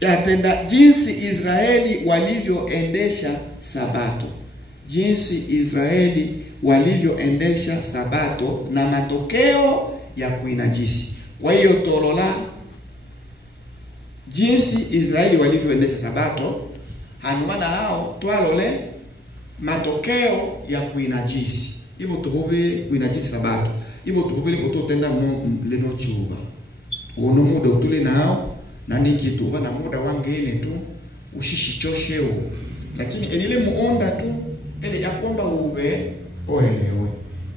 Yatenda jinsi Israeli walivyoendesha sabato. Jinsi Israeli walivyoendesha sabato na matokeo ya kuinajisi. Kwa hiyo tolola jinsi Israeli walivyoendesha sabato, hanumana hao twalole matokeo ya kuinajisi. Ibo tuhobe kuinajisi sabato. Ibo tuhobe utotenda leno chuba. Ono muda utule nao na nikituba na muda wangene tu ushishichosheo. Lakini elile muonda tu ele yakwamba ube oelewe.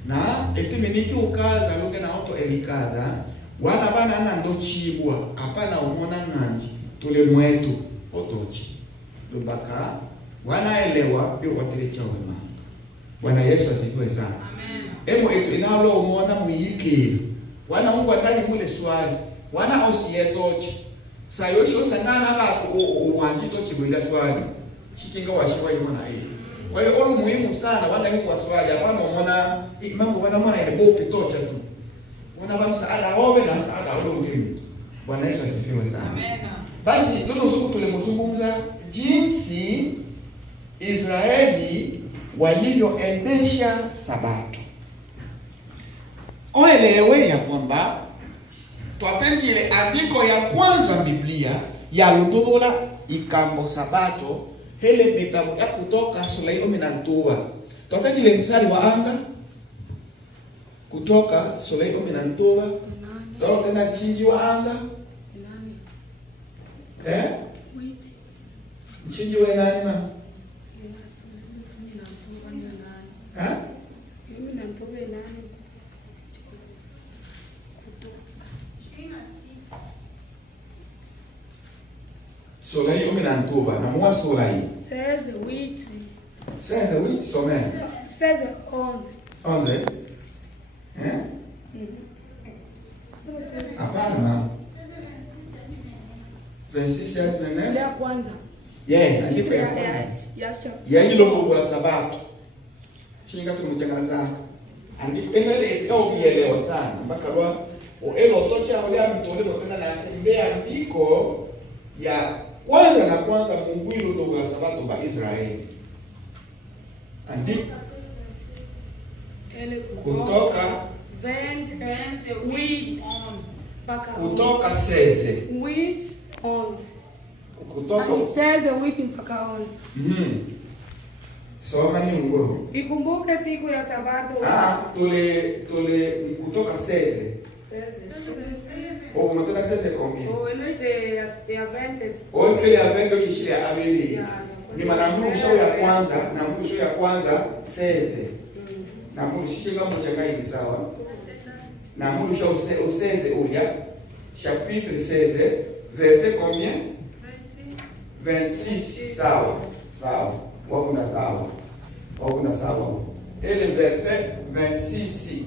Na etimeniki ukaza luge na auto elikaza wana bana ana ndo chibwa hapana umona nganji tule mwetu otochi lubaka wanaelewa yo watile chawe manga. Bwana Yesu asifiwe sana. Amen. Emo etu inalo umona muiki wana Mungu atani mule swali wana osiyetochi sayosho sanana bako uwanji tochi bwila swali shikinga washiwa yimona kwa hiyo olu muhimu sana wana Mungu waswali hapana umona mangu wana mwana ile bopi tocha tu wana bamsaada hobe na msaada ule ukimu. Bwana Yesu asifiwe sana. Amen. Basi lolo siku tulimzungumza jinsi Israeli walivyoendesha sabato. Oelewe ya kwamba twapenjile andiko ya kwanza Biblia ya ludobola ikambo sabato hele bitabu ya Kutoka sura ya 12. Twapenjile mstari wa anga Kutoka sura ya 12. Toro tena chinji wa anga mchinji wa nani mama? Sura hii 12 na mwa sura hii says wheat some says 11 hapana 26 ya kwanza andiko ya hilo ndio la sabato shinga tumechangana sana andiko ile au bielewa sana mpaka lwa elo tocha wale mtole tena na tembea andiko ya kwanza Mungu hilo ndio la sabato ba Israeli andiko Kutoka Kutoka 16 wheat 11 Kutoka says wheat mpaka 11. Soma ni ngo. Ikumbuke siku ya sabato. Tule Kutoka 16. Oh, mataka 16 combien? Oh, ile ya 20. Oh, ile ya 20 kishile ya abeli. Ni manambulu show ya kwanza, na mbulu show ya kwanza 16. Na mbulu shikinga mchanga hivi sawa. Na mbulu show 16 oya. Chapitre 16, verset combien? 26. Sawa. Wakuna sawa. Et le verset 26.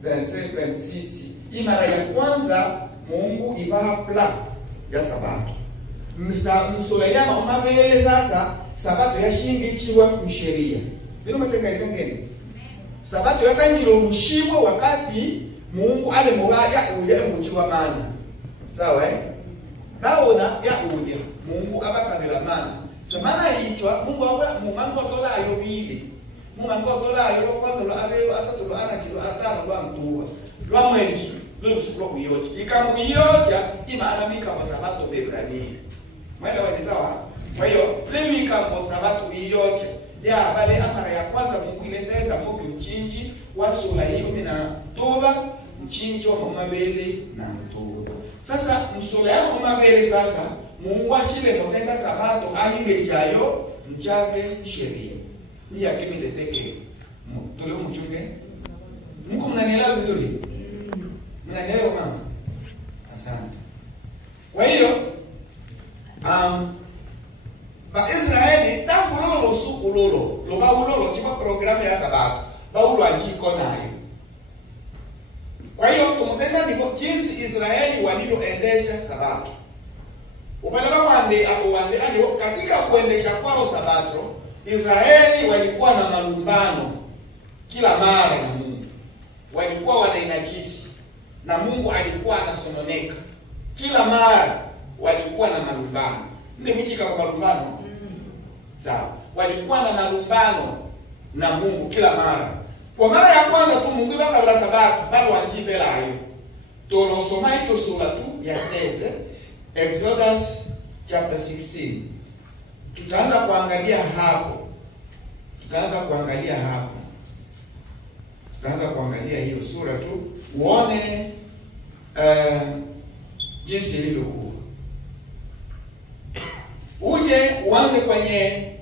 Verset 26. Imara ya kwanza Mungu ibaha pla ya sabato. Msoleyama umabele sasa sabato ya shingi chiwa msheria. Bino machenga ipengeni. Sabato ya kanjilo rushiwa wakati Mungu ale muraja ule mchiwa mana. Sawa Naona ya ulia Mungu abakabila mana. Semana hicho Mungu Mungu tola ayo bili. Mungu tola ayo kwanza lo abelo asatu lo ana chilo atano lo amtuwa. Lo mwenji lo mshukuru kuyoja. Ikamuyoja imaanamika kwa sabato bebrani. Mwenda wazi sawa? Kwa hiyo leo ikambo sabato iyoja. Ya bale amara ya kwanza Mungu iletenda moki mchinji wa sura hii 12 mchinji wa mabele na mtuwa. Sasa msole yako mabele sasa Mungu ashile motenda sabato ahinge chayo mchake sheria. Ni yake miteteke. Tule mchunge. Mungu mnanielewa vizuri? Mnanielewa mama? Asante. Kwa hiyo ba Israeli tangu lolo suku lolo lo baulolo chima programu ya sabato baulo ajiko nayo. Kwa hiyo tumutenda ndipo jinsi Israeli walivyoendesha sabato. Ubalaba wande alio katika kuendesha kwao sabato Israeli walikuwa na malumbano kila mara na Mungu. Walikuwa wanainajisi na Mungu alikuwa anasononeka. Kila mara walikuwa na malumbano. Ndio miki kama malumbano. Sawa. Walikuwa na malumbano na Mungu kila mara. Kwa mara ya kwanza tu Mungu bakabla sabato bali wanjibe layo. Tulosoma hiyo sura tu ya 16, Exodus chapter 16. Tutaanza kuangalia hapo. Tutaanza kuangalia hiyo sura tu uone jinsi ilivyokuwa. Uje uanze kwenye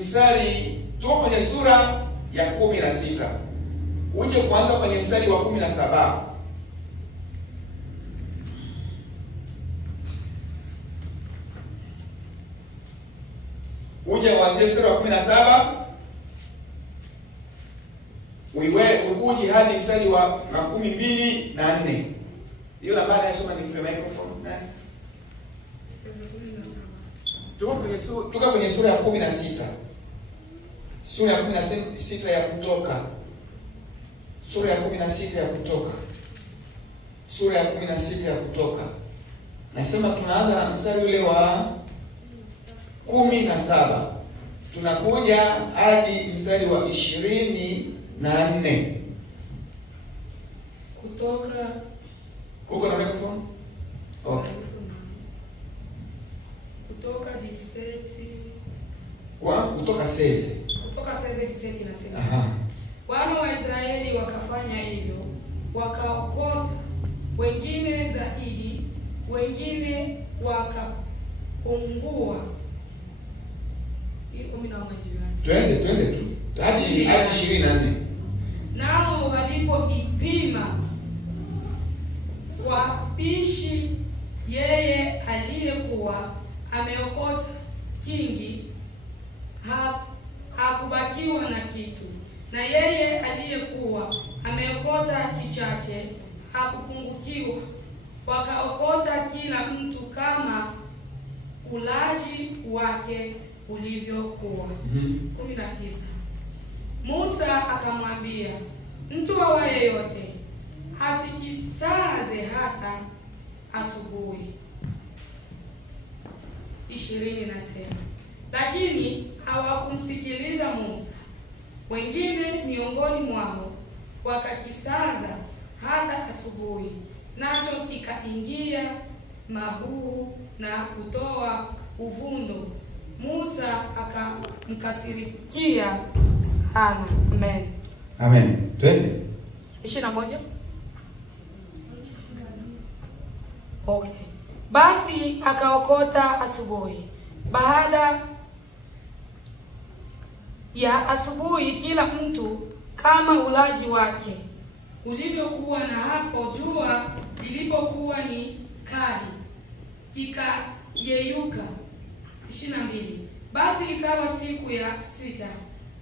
mstari tu kwenye sura ya 16. Uje kuanza kwenye mstari wa 17. Uje uanze mstari wa 17. Uje hadi mstari wa 24. Hiyo na baada ya soma ni microphone nani? Tuka kwenye sura ya 16. Sura ya 16 ya Kutoka. Sura ya 16 ya Kutoka. Sura ya 16 ya Kutoka. Nasema tunaanza na mstari ule wa 17. Tunakuja hadi mstari wa 24. Kutoka. Uko na microphone? Okay. Kutoka 17. Kutoka 16. Kutoka 16 inasema. Aha. Wana wa Israeli wakafanya hivyo, wakaokota wengine zaidi, wengine wakapungua. Twende tu. Hadi 24. Nao walipoipima kwa pishi, yeye aliyekuwa ameokota kingi hakubakiwa na kitu, na yeye aliyekuwa ameokota kichache hakupungukiwa. Wakaokota kila mtu kama ulaji wake ulivyokuwa. 19. Musa akamwambia, mtu awaye yote asikisaze hata asubuhi. 20 nasema, lakini hawakumsikiliza Musa. Wengine miongoni mwao wakakisaza hata asubuhi, nacho kikaingia mabuu na kutoa uvundo. Musa akamkasirikia sana. Amen. Amen. Twende. 21. Okay. Basi akaokota asubuhi. Baada ya asubuhi kila mtu kama ulaji wake ulivyokuwa, na hapo jua lilipokuwa ni kali kikayeyuka. 22. Basi ikawa siku ya 6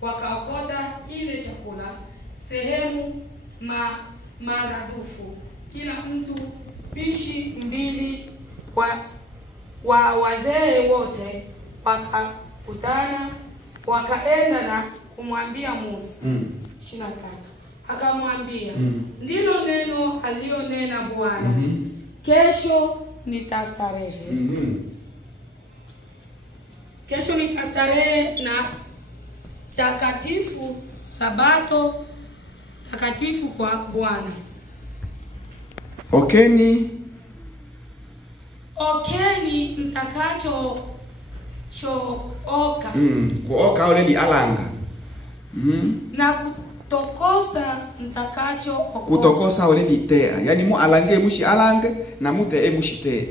wakaokota kile chakula sehemu maradufu, kila mtu pishi 2. Wazee wote wakakutana wakaenda na kumwambia Musa. 23. Akamwambia, ndilo neno alionena Bwana, kesho nitastarehe. Kesho nitastarehe na takatifu, sabato takatifu kwa Bwana. Okeni mtakacho chooka. Kuoka au ni alanga. Na kutokosa mtakacho okosa. Kutokosa au ni tea. Yani mu alange mushi alange na mute mushi te.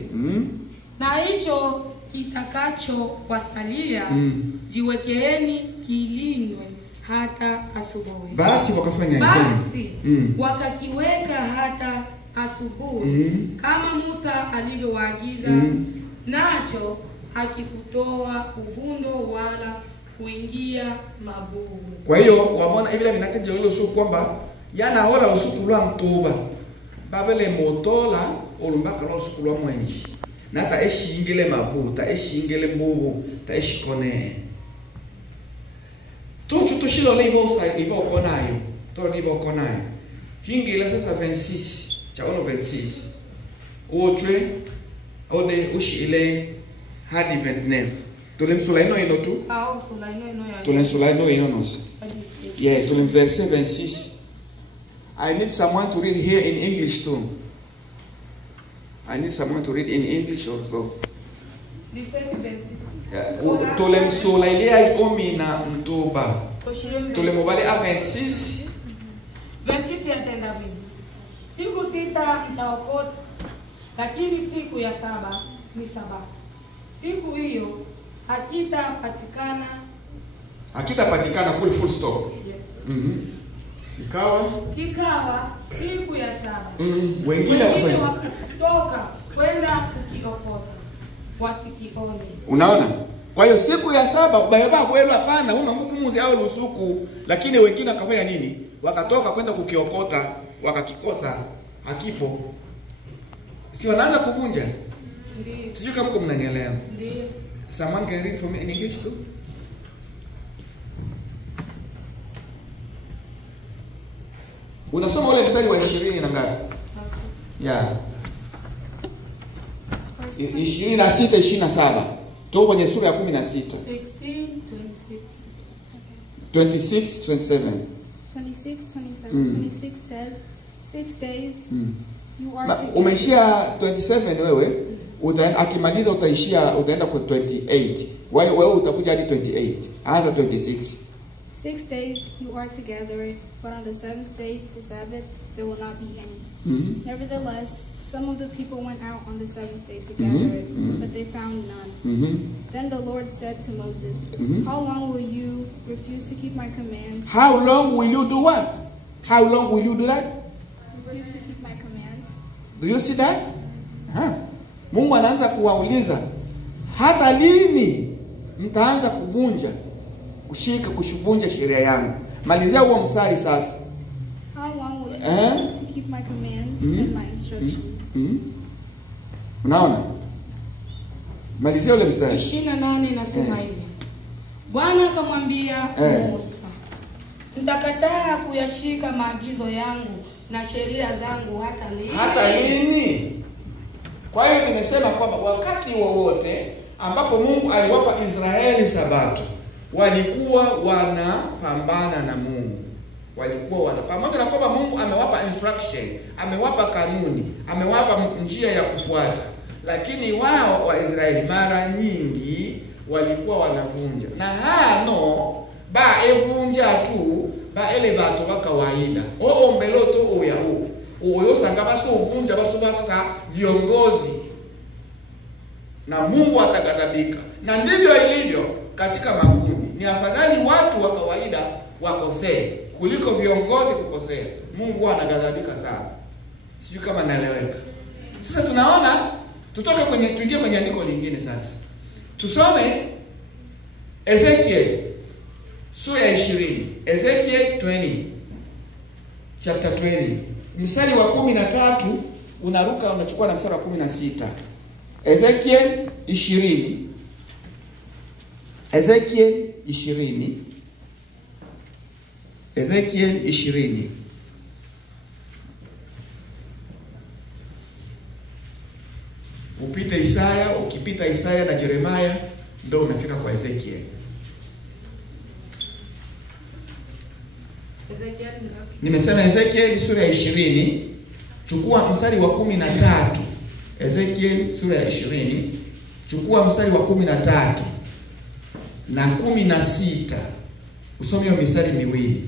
Na hicho kitakacho wasalia jiwekeeni kilindwe hata asubuhi. Basi wakafanya wakakiweka hata asubuhi kama Musa alivyowaagiza, nacho hakikutoa uvundo wala kuingia mabuu. Kwa hiyo waona hivi vinakeje hilo sio kwamba yana hora usukulwa mtuba babele motola olumbaka lo usukulwa mwenji na ta eshingile mabuu ta eshingile mbubu ta eshikone tu shilo libo sa ibo konayo to libo konayo hingile sasa 26 cha ono 26 otwe ode ushi ile hadi 29 tulem sulaino ino tu Au sulaino ino ya. tulem sulaino ino nos Hadisi. yeah tulem verset 26. I need someone to read here in English too. I need someone to read in English also. Liseti 26. Tulem sulailea omi na mtuba Oshirem. tulem mobile a 26 26 yatenda mimi. Siku 6 mtaokota, lakini siku ya 7 ni Sabato. Siku hiyo hakitapatikana full stop. Yes. Ikawa siku ya 7. Wengine wakatoka kwenda kukiokota wasikione. Unaona? Kwa hiyo siku ya 7 baba kweli hapana una mpumuzi au lusuku, lakini wengine wakafanya nini? Wakatoka kwenda kukiokota, wakakikosa, hakipo. Si wanaanza kuvunja? Ndiyo. Sijui kama mko mnanielewa. Ndiyo. Someone can read for me in English too? Unasoma ule mstari wa 20 na ngapi? Yeah. 26 27. Tuko kwenye sura ya 16. 16, 26. 26 27. 26, 27. 26 says, 6 days you are together. Umeishia 27 wewe, akimaliza utaenda kwa 28. Wewe utakuja hadi 28. Anza 26. 6 days you are together, but on the 7th day, the Sabbath, there will not be any. Nevertheless, some of the people went out on the 7th day to gather it, but they found none. Then the Lord said to Moses, how long will you refuse to keep my commands? How long will you do what? How long will you do that? Refuse to keep my commands? Do you see that? Mungu anaanza kuwauliza, hata lini mtaanza kuvunja, kushuvunja sheria yangu? Malizia huo mstari sasa. How long will you refuse to keep my commands and my instructions? Unaona? Malizia ule mstari. 28 nasema hivi. Bwana akamwambia Musa, mtakataa kuyashika maagizo yangu na sheria zangu hata lini? Hata lini? Kwa hiyo nimesema kwamba wakati wowote ambapo Mungu aliwapa Israeli Sabato, walikuwa wanapambana na Mungu. Pamoja na kwamba Mungu amewapa instruction, amewapa kanuni, amewapa njia ya kufuata, lakini wao wa Israeli mara nyingi walikuwa wanavunja. Na hano ba evunja tu ba ele bato ba kawaida. Ombeloto oya o. Oyo sanga baso uvunja baso sasa viongozi. Na Mungu atagadhabika. Na ndivyo ilivyo katika makundi. Ni afadhali watu wa kawaida wakosee kuliko viongozi kukosea. Mungu anagadhabika sana. Sijui kama naeleweka. Sasa tunaona tuingie kwenye andiko lingine sasa. Tusome Ezekiel sura ya 20. Ezekiel 20. Chapter 20. Mstari wa 13 unaruka unachukua na mstari wa 16. Ezekiel 20. Ezekiel 20. Ezekiel 20. Upite Isaya, ukipita Isaya na Jeremiah ndio unafika kwa Ezekiel. Ezekiel ngapi? Nimesema Ezekiel sura ya 20, chukua mstari wa 13. Ezekiel sura ya 20, chukua mstari wa 13 na 16. Usome hiyo mistari miwili.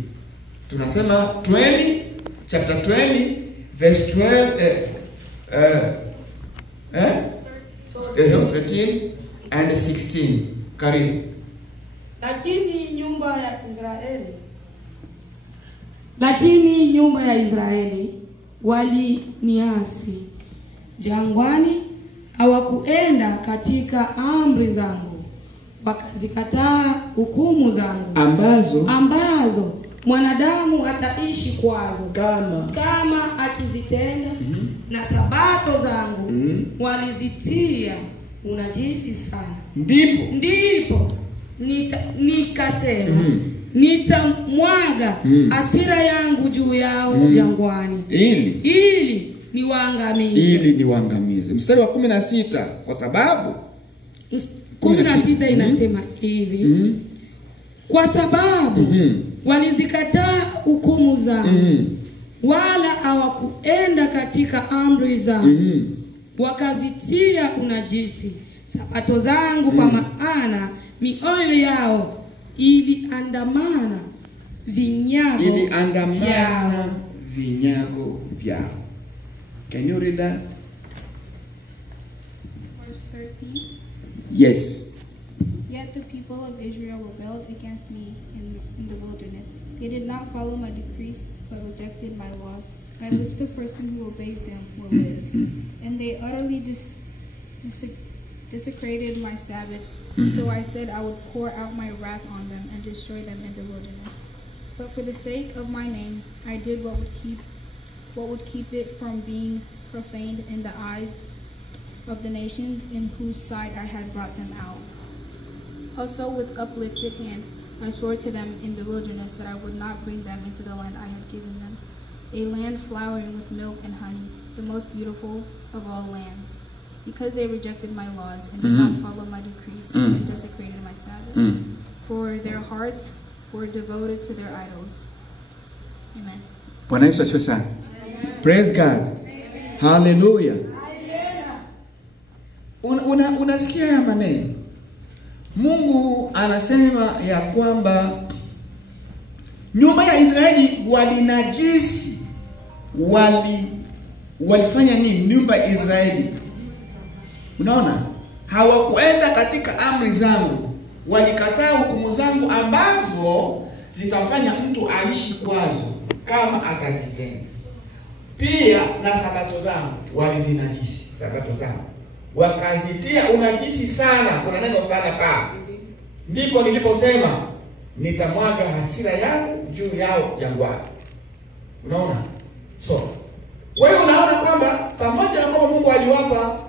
Tunasema 20, chapter 20 verse 12 13 and 16. Karibu. Lakini nyumba ya Israeli waliniasi jangwani, hawakuenda katika amri zangu, wakazikataa hukumu zangu ambazo mwanadamu ataishi kwazo kama akizitenda, na sabato zangu walizitia unajisi sana. Ndipo nikasema nitamwaga hasira yangu juu yao jangwani, ili niwaangamize. Ili niwaangamize. Mstari wa 16, kwa sababu 16 inasema hivi. Kwa sababu walizikataa hukumu zangu, wala hawakuenda katika amri zangu, wakazitia unajisi sabato zangu, kwa maana mioyo yao iliandamana vinyago vyao. Can you read that? Verse 13. Yes. Yet the people of Israel rebelled against me in the wilderness. They did not follow my decrees, but rejected my laws, by which the person who obeys them will live. And they utterly desecrated my Sabbaths. So I said I would pour out my wrath on them and destroy them in the wilderness. But for the sake of my name, I did what would keep it from being profaned in the eyes of the nations in whose sight I had brought them out. Also with uplifted hand, I swore to them in the wilderness that I would not bring them into the land I had given them, a land flowing with milk and honey, the most beautiful of all lands. Because they rejected my laws and did not follow my decrees and desecrated my Sabbaths, for their hearts were devoted to their idols. Amen. Bwana Yesu asifiwe sana. Praise God. Hallelujah. Unasikia ya maneno. Mungu anasema ya kwamba nyumba ya Israeli walinajisi, walifanya nini nyumba ya Israeli? Unaona? Hawakuenda katika amri zangu, walikataa hukumu zangu ambazo zitafanya mtu aishi kwazo kama akazitenda. Pia na sabato zangu walizinajisi, sabato zangu wakazitia unajisi sana. Kuna neno sana pa. Ndipo niliposema nitamwaga hasira yangu juu yao jangwani. Unaona? So wewe unaona kwamba pamoja na kwamba Mungu aliwapa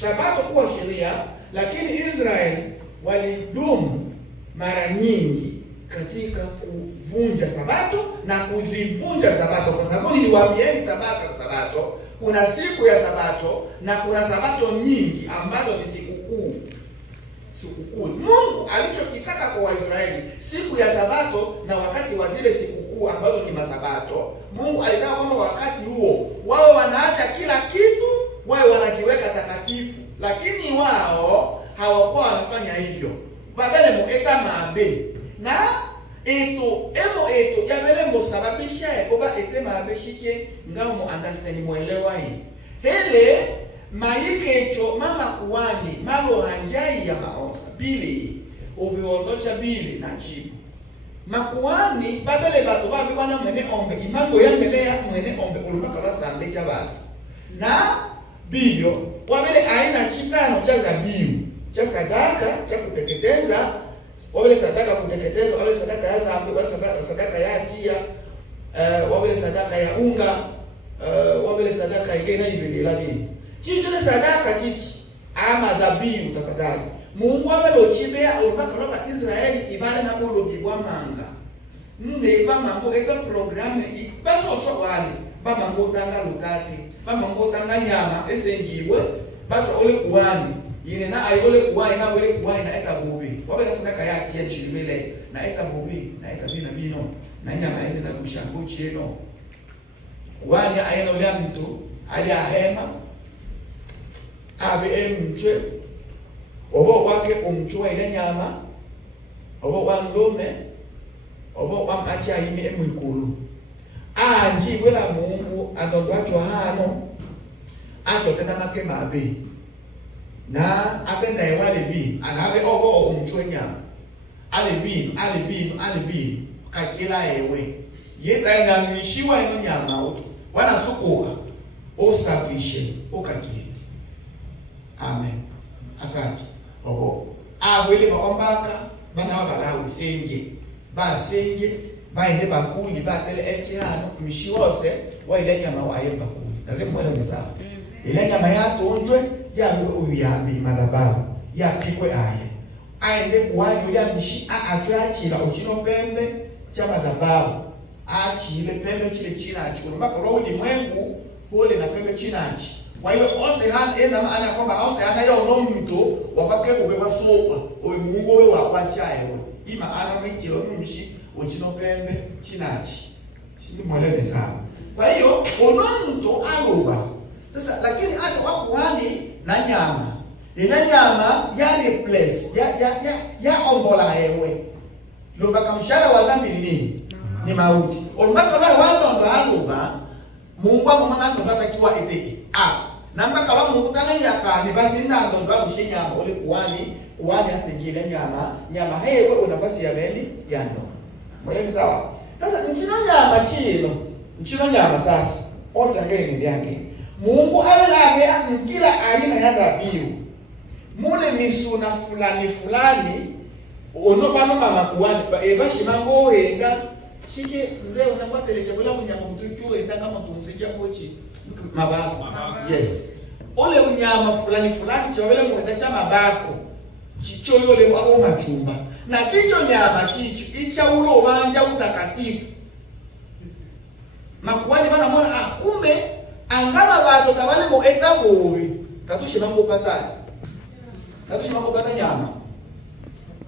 sabato kuwa sheria, lakini Israeli walidumu mara nyingi katika kuvunja sabato na kuzivunja sabato, kwa sababu niliwaambieni tabaka sabato. Kuna siku ya sabato na kuna sabato nyingi ambazo ni sikukuu. Mungu alichokitaka kwa Waisraeli siku ya sabato na wakati wa zile sikukuu ambazo ni masabato, Mungu alitaka kwamba wakati huo wao wanaacha kila kitu, wao wanajiweka takatifu. Lakini wao hawakuwa wanafanya hivyo. Badala mueta mabe na eto yabelengo sababisha koba ete mabe shike ngao mo understand muelewa hii. Hele maikecho mama kuani malo hanjai ya maosa bili obiondocha bili na chibu makuani badale batu babi wana mwene ombe imango ya mbelea mwene ombe ulumaka rasa mlecha batu na bibyo wabele aina chitano cha zabibu cha sadaka cha kuteketeza, wabele sadaka kuteketeza, wabele sadaka ya zambi, wabele sadaka ya tia, wabele sadaka ya unga, wabele sadaka ya kena jibidila bini. Chichile sadaka chichi ama dhabihu tafadhali. Mungu wabele ochibea ulumaka roka Israeli ibale na ulo bibwa manga. Nune iba mambo eka programe ibaso ocho wali ba mambo tanga lukati ba mambo tanga nyama esengiwe bato ole kuani yine na ay ole kuani na ole kuani na eta bubi wabela sadaka ya tia chilibele na eta bubi na eta bino na nyama ende na kushangu chino kuani ayeno ole mtu ali ahema abe emche obo kwake umchua ile nyama obo wangome obo wamacha yime emwikulu anji wela Mungu andondwacho hano acho tena make mabe na abenda ewale bi anabe obo umchwe nyama ale bi kakila ewe yeta na mishiwa ino nyama oto wana sukuka osafishe okakie. Amen. Asante. Obo abwele bakombaka bana wabala usenge ba senge baende bakuli batele hano mishiwose wa ile nyama waye bakuli lazima mwele msawa ile nyama yatonjwe yawe uyambi madhabahu yapikwe aende kuani ule mishi achira ochino pembe cha madhabahu achile pembe chile china achikulu mpaka roho limwengu hole na pembe chinachi. Kwa hiyo ose hana ena maana kwamba ose hana yo no mtu wakake kubewa sopa obe Mungu we wakwachaye we. Ima ana michilo numshi ochino pembe chinachi. Sindi mwelele sana. Kwa hiyo ono mtu aluba. Sasa lakini hata wakuhani na nyama. Ina nyama ya replace ya ombola hewe. Loba kamshara wa dhambi ni nini? Ni mauti. Olumaka wa ndo aluba Mungu amana ndo takiwa eteke. Namba kala Mungu tananya ni basi ndo ndo nyama ole kuhani asingile nyama hewe unafasi ya beli ya ndo. Mwelewa sawa? Sasa nchino nyama sasa. Ocha ngeni ndiange. Mungu amelaambia kila aina ya dhabihu. Mule misuna fulani onobano mama kuani ebashi mango henda shike mzee unapata ile chakula kunyama kutukio henda kama tumsijia kochi mabako. Yes. Ole unyama fulani chawele mwenda cha mabako. Chicho yole wako machumba. Na chicho nyama chicho icha ulo wanja utakatifu. Makuani bana mwana kumbe angama bato tabali mo eta bowe. Tatushi mambo patani. Tatushi mambo patani nyama.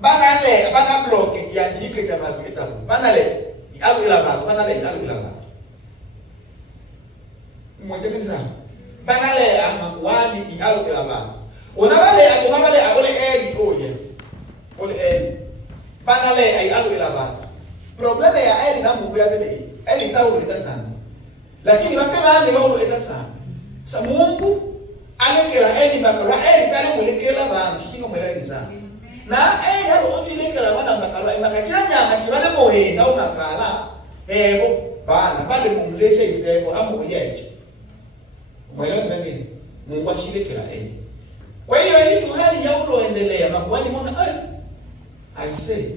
Bana bloke ya jike cha bato eta. Bana le alu ila bato. Mwaje kinza. Bana le amakuani alu ila bato. Onabale ole eli oye. Ole eli. Bana le ay alu ila bato. Problema ya eli na Mungu ya bele. Eli tawo eta sana. Lakini wakati ane wao eta sana. Sa Mungu alekera eli bakala eli tale mulekera bana shikino mweleni sana. Na eli nalo ochilekera bana bakala imakachira nyama chibale mohe na umakala ebo bana bale mumlesha ifebo amuliaje. Mweleni ngene Mungu ashilekera eli. Kwa hiyo hicho hali ya uloendelea makwani mbona aise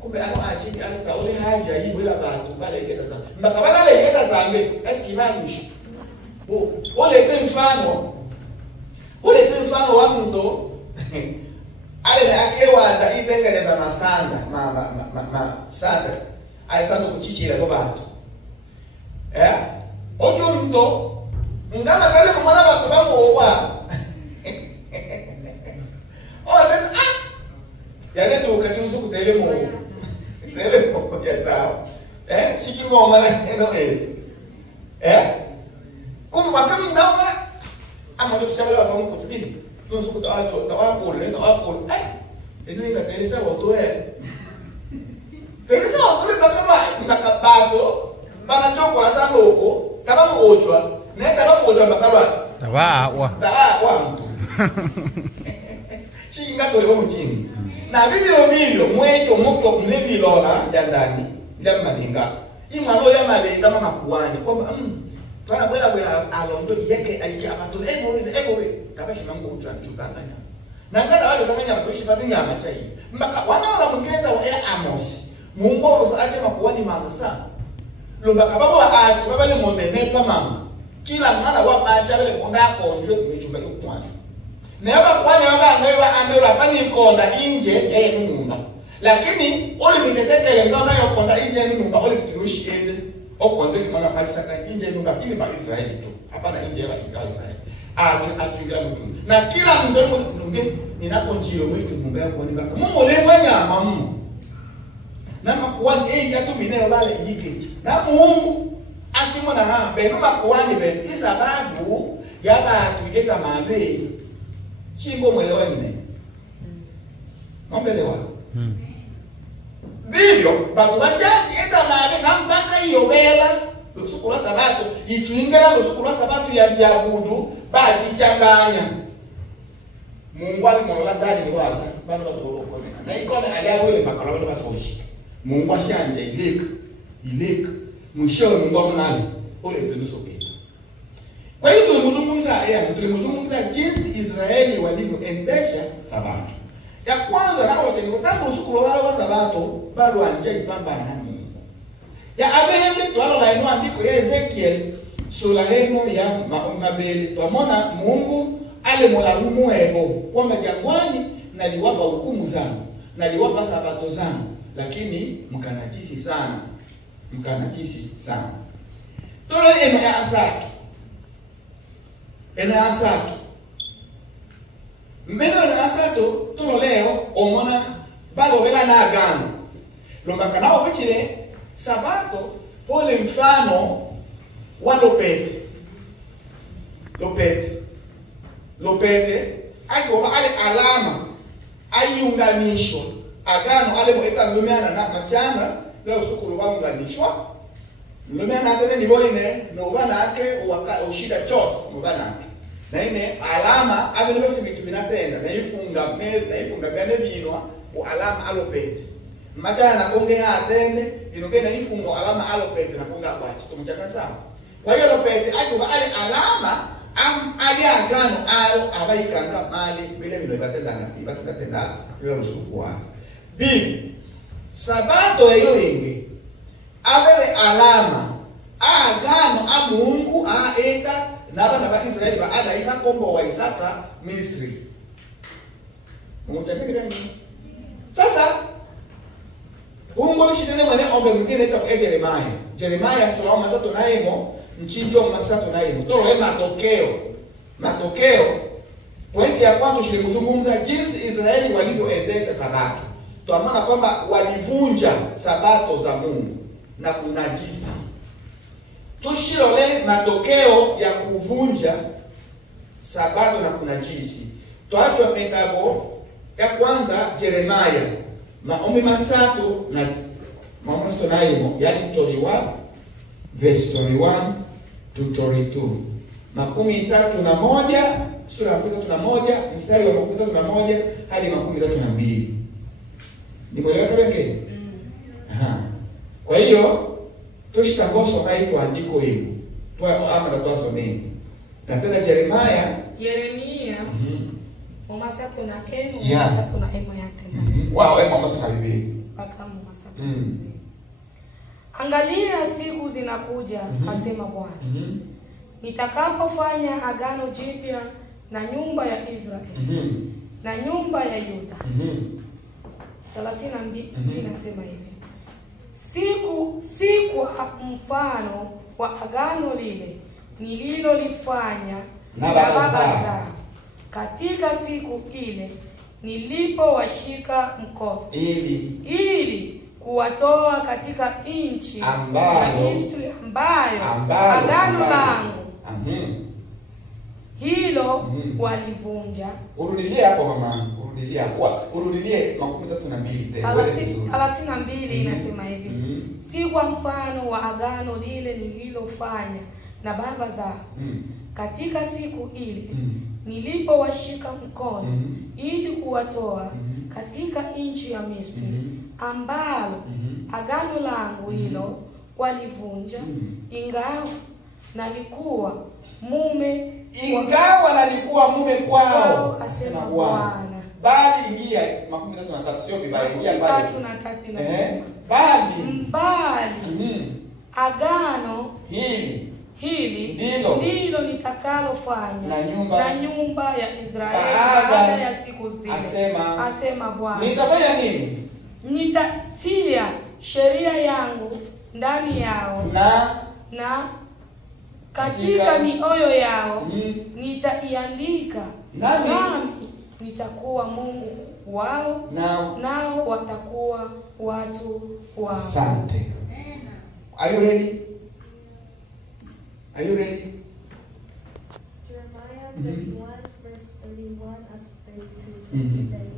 kumbe achini alikaule haja hii bila bantu bale ngeta sana mbakabana le ngeta zambe eskimangushi ole mfano wa mtu ale akewanda ibengeleza masanda sanda aisando kuchichira kwa bantu ojo mtu ngama kale mwana watu bamuowa yale ndo kachuzu kutelemo ya sawa shikimo mala eno kuma makam ndawa ama ndo tsabala wa mungu tubili ndo suku to acho to akol eno ina telesa woto telesa woto le bakaba makabato bana choko la sandoko kama muojwa nenda kama muojwa bakaba tawa Shinga tole bomu chini. Na bibiro mwecho muko mlebilola ndani ndam maninga. Imalo ya mali kama makuani kwamba kana bwela alondo yake aiki abato ego kabashi mangu uchanganya. Na ngata wale kanganya batoshi batinya amachai. Mbaka wana wala mwingine wa Amos. Mungu ache makuani mamusa. Lomba kababo aachi babale monene kama kila mwana wa macha bale konda konjo kumechumba yokwani. Newa kwani wanga ambewa pani konda nje nyumba. Lakini ole mitetekele ngona yokonda nje nyumba ole bituishi ende. Okonde kimana paisaka nje nyumba kile ba Israeli tu. Hapana nje ya Israeli. Atugira mtu. Na kila mtu mmoja ninaponjiro mwitu nyumba yako ni baka. Mungu lengwanya mamu. Na makuani ya tu mineo bale yikeje. Na Mungu ashimo na beno makuani be isababu yaba tugeta mabe. Chimbo mwelewa ine. Mwambelewa. Bibyo bakubashaki eta mabe nampaka yobela lusuku lwa sabato ituingera lusuku lwa sabato ya jabudu bajichanganya. Mungu alimwona ndani waka bana batoko na ikone aliawele bakala bana basoshi. Mungu ashanje ileka mwisho Mungu amnani ole ndusoke. Kwa hiyo tulimzungumza jinsi Israeli walivyoendesha sabato. Ya kwanza nao tangu usiku wa sabato bado anje ipambana na Mungu. Ya abende twalo la ino andiko ya Ezekiel sura heno ya mabeli tuamona Mungu alimwalamu ebo kwamba jangwani naliwapa hukumu zangu, naliwapa sabato zangu, lakini mkanajisi sana. Tole eno ya asatu ena asatu meno ena asatu tuno leo omona bago vela na agano lomba kanao kuchile sabato pole mfano wa lopete akiwa ale alama ayunganishwa agano ale moeta lumeana na machana leo sukuru waunganishwa lumeana tena ni boine no bana ake ushida chos no bana ake na ine alama abele basi mitumina tenda na ifunga bene binwa o alama alopete machana konge atende inogena ifungo alama alopete na konga kwachi tumchaka sawa. Kwa hiyo lopete akiwa ale alama ali agano alo abaikanga mali bile bino ibatenda kilo rusukwa bibi sabato eyo yenge abele alama agano a Mungu aenda nabana ba Israeli ba ada ina kombo wa Isaka Misri mchangeni nani sasa ungo mshitene mwane ombe mwingine ta Jeremiah sura masatu naimo mchinjo masatu naimo tole matokeo pointi ya kwanza tulimzungumza jinsi Israeli walivyoendesha sabato. Tuamana kwamba walivunja sabato za Mungu na kunajisi. Tushilole matokeo ya kuvunja sabato na kunajisi. Tuachwa pekabo ya kwanza Jeremiah maombi masatu na maombi naimo yani 21 verse 21 to 22. 31 sura ya 31 mstari wa 31 hadi 32. Nimeelewa kabisa? Kwa hiyo tushitamboso haitwa andiko hili. Twa ama twaso nini? Na tena Yeremia Omasatu na emo, omasatu na emo ya tena. Wow, emo omasatu na bibi. Pakamu omasatu. Angalia siku zinakuja, asema Bwana. Nitakapofanya agano jipya na nyumba ya Israeli na nyumba ya Yuda. 32 inasema hivi. Siku mfano wa agano lile nililolifanya na baba zao katika siku ile nilipowashika mkono ili kuwatoa katika nchi ambayo agano langu hilo walivunja. Urudilie hapo mama, urudilie hapo. Urudilie 32 tena. 32 inasema hivi. Si kwa mfano wa agano lile nililofanya na baba zao katika siku ile nilipowashika mkono ili kuwatoa katika nchi ya Misri ambalo agano langu hilo walivunja, ingawa nalikuwa mume kwao, asema Bwana. Bali ingia 33 sio vibaya, ingia mbali. Bali agano hili ndilo nitakalofanya na nyumba ya Israeli baada ya siku zile, asema Bwana. Nitafanya nini? Nitatia sheria yangu ndani yao na katika mioyo yao nitaiandika, nami nitakuwa Mungu wao nao watakuwa watu wao. Asante. Are you ready? Jeremiah 31 verse 31 up to 32 says,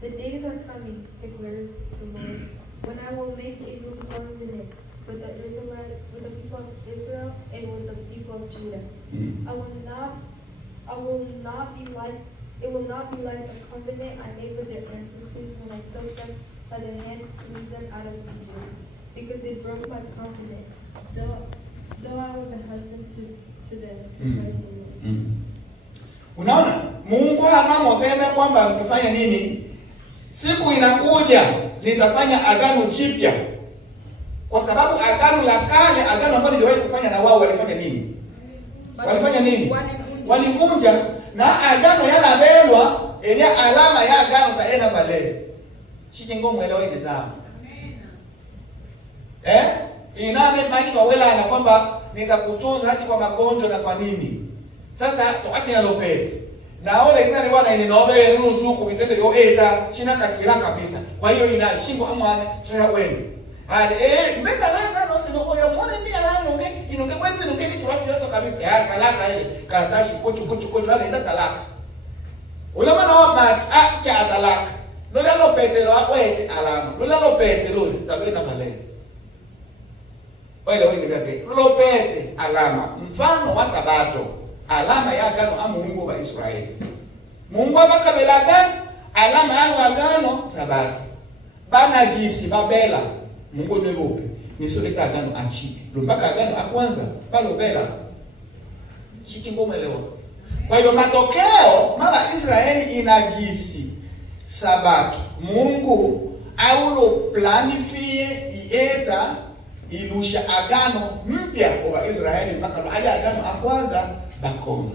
"The days are coming, declares the Lord, when I will make a new covenant with the people of Israel and with the people of Judah. It will not be like a covenant I made with their ancestors when I took them by the hand to lead them out of Egypt, because they broke my covenant, though I was a husband to them." Unaona? Mungu anamwambia kwamba utafanya nini? Siku inakuja nitafanya agano jipya. Kwa sababu agano la kale, agano ambalo niliwahi kufanya na wao walifanya nini? Walivunja. Na agano yanabelwa ile alama ya agano taenda pale. Shikingo mwelewe kitabu. Inane maji kwa wela na kwamba nitakutunza hadi kwa magonjwa na kwa nini? Sasa toka ya lope. Na ole ina ni bwana ni nobe nusu kitendo yo eta china kakila kabisa. Kwa hiyo ina shingo amane sasa wenu. Hadi mbeka laka no sino oyo mone ndia la nonge inonge kwetu nonge ni tuwapi yote kabisa. Ya kalaka ile karatashi kuchu wale nda talaka. Ulama na wa match cha talaka. Lola lo petelo akwete alama. Lola lo petelo tabe na vale. Wale wengi yake. Lo pete alama. Mfano wa sabato. Alama ya agano a Mungu wa Israeli. Mungu akabelaga alama ya agano sabato. Bana jisi babela Mungu negope. Nisoleka agano achi. Lumbaka agano akwanza balobela. Chiki ngoma leo. Kwa hiyo matokeo mama Israeli inajisi sabato. Mungu aulo planifie ieta ilusha agano mpya kwa Israeli mpaka ali agano akwanza bakono.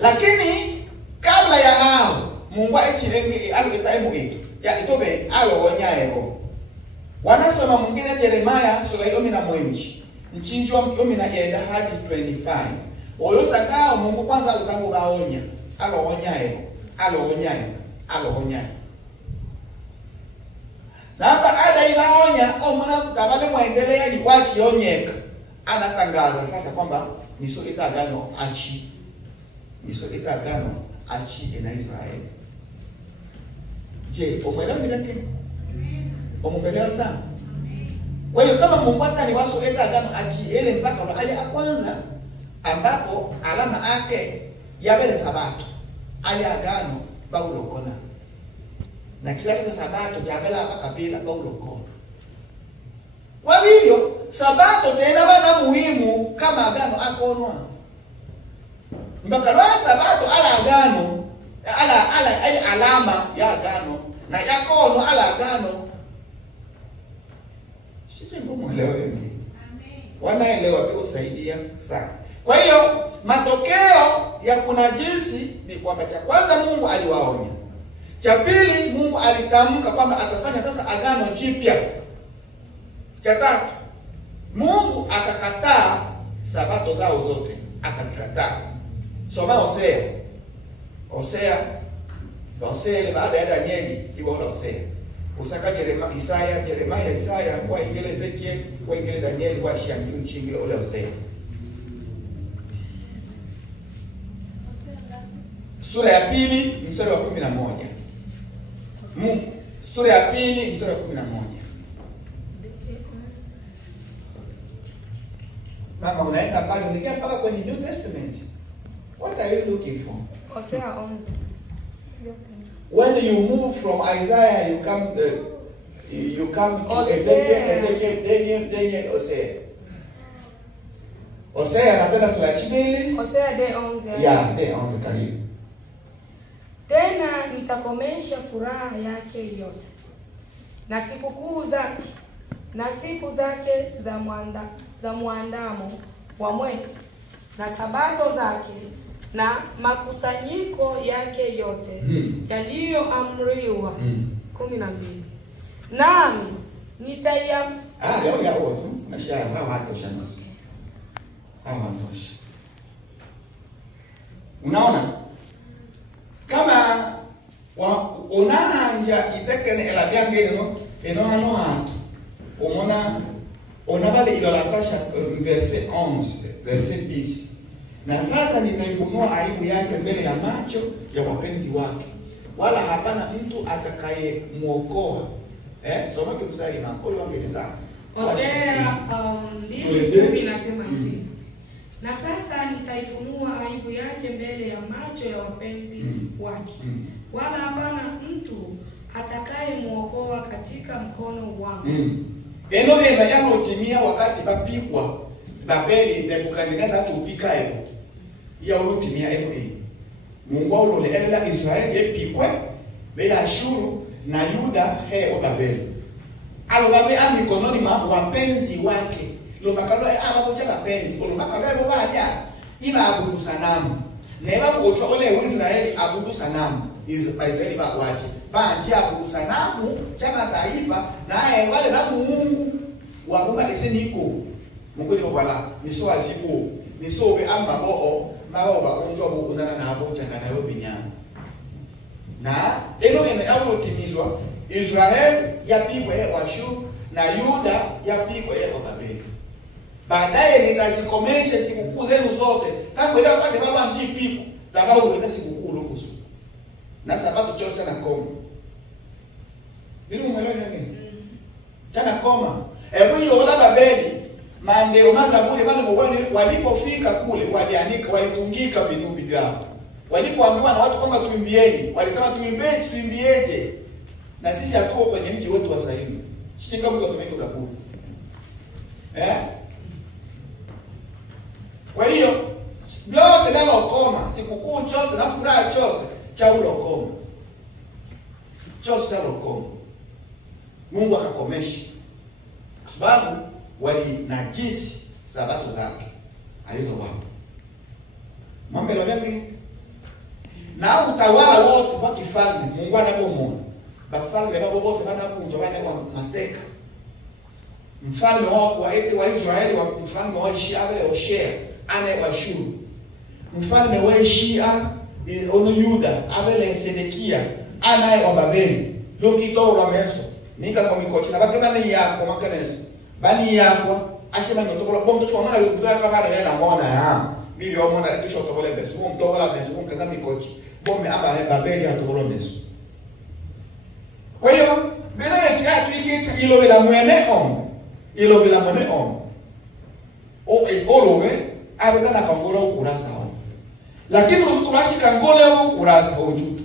Lakini kabla ya hao Mungu aichilenge alikaimu itu ya itobe alonyaego. Wanasoma mwingine Yeremia sura ya 11 mchinji wa 10 hadi 25. Oyo sakao Mungu kwanza alitangu baonya alonyaego na hapa ada ilaonya omwana tabale muendelea iwachi onyeka anatangaza sasa kwamba nisoleta agano achi na Israeli. Je, umeelewa nini? Umeelewa sana? Kwa hiyo kama Mungu atani waso eta agano achi ile mpaka wale kwanza ambapo alama yake yabele sabato ali agano Paulo kona na kila kitu sabato jabela hapa kabila Paulo kona. Kwa hivyo sabato tena bana muhimu kama agano akonwa mpaka sabato ala agano ala alama ya agano na yakono ala agano. Shike ngumu leo hivi. Wanaelewa pia usaidia sana. Kwa hiyo matokeo ya kunajisi ni kwamba cha kwanza Mungu aliwaonya. Cha pili Mungu alitamka kwamba atafanya sasa agano jipya. Cha tatu Mungu akakataa sabato zao zote, akakataa. Soma Hosea baada ya Danieli iwaona Hosea. Usaka Yeremia, Isaya, kwa ingele Ezekiel, kwa ingele Danieli, kwa shiambiu chingile ole Hosea. Sura ya pili mstari wa 11. Sura ya pili mstari wa 11. Mama unaenda pale unikia mpaka kwenye New Testament. What are you looking for? Hosea 11. When you move from Isaiah, you come to Ezekiel, Daniel, Hosea. Hosea anataka tulachibili. Hosea de 11. Yeah, de 11 karibu. Tena nitakomesha furaha yake yote na sikukuu zake na siku zake za muandamo wa mwezi na sabato zake na makusanyiko yake yote yaliyoamriwa. 12. Nami nitayam ya watu mashaya hawatosha nusu. Hawatosha. Unaona? Kama unahanja itekene elabyange eno hano hatu. Ona vale ilolatosha verset 11, verset 10. Na sasa nitaifunua aibu yake mbele ya macho ya wapenzi wake. Wala hapana mtu atakaye muokoa. Soma kimstari na pole wange sana. Hosea 2:10 inasema hivi. Na sasa nitaifunua aibu yake mbele ya macho ya wapenzi wake. Wala hapana mtu atakaye muokoa katika mkono wangu. Eno neza yango timia wakati bapikwa Babeli Nebukadneza tupika ebo. Ya urutimia ebo hii. Mungu ulole ela Israeli epikwe be Ashuru na Yuda o Babeli. Alo babe amikononi mambo wapenzi wake. Lo makalo ababocha wapenzi, lo makalo bobanya iba abudu sanamu. Neba kuotwa ole Israeli abudu sanamu. Israeli bakwache. Banje abudu sanamu chama taifa naye wale na Mungu wa kuma ese niko. Mungu ni wala niso aziko. Niso be amba oo maowa unjwa unana na hapo changana yo binyana na eno ene au timizwa Israel yapigwa wa Ashuru na Yuda yapigwa wa Babeli. Baadaye nitazikomesha sikukuu zenu zote. Tangu ile wakati baba mji piku, tabao uleta sikukuu lukusu. Na sababu chote na koma. Bila umeelewa nini? Tana koma. Hebu hiyo wala Babeli, mandeo mazaburi bali mbona walipofika kule walianika walitungika vinubi vyao. Walipoambiwa na watu kwamba tuimbieni, walisema tuimbieje? Na sisi hatuko kwenye mji wetu wa Sayuni. Sisi kama tunasomeka zaburi. Kwa hiyo byose nalokoma sikukuu chose na furaha chose cha ulokoma. Chose cha ulokoma. Mungu akakomesha. Kwa sababu walinajisi sabato zake alizowapa. Mwambe lolenge na utawala wote wa kifalme Mungu anapomona. Bafalme babo bose banakunja bana kwa mateka. Mfalme wa Israeli wa mfalme wa Shia ile Hoshea ane wa Ashuru. Mfalme wa Shia ono Yuda abele Sedekia anaye wa Babeli. Lokito wa meso nika kwa mikochi na batema ni yako makanesa. Bani yako ashema nyotokola bomto kwa maana yukuta kama na mona ya. Bibi wa mona kisho tokole beso. Mtokola beso kanga mikochi. Bombe aba Babeli atokolo meso. Kwa hiyo bila yetu ikiti ilo bila mwene om. Ilo bila mwene om. Olowe abetana kangola ukurasa hao. Lakini tunashika ngole au ukurasa uju.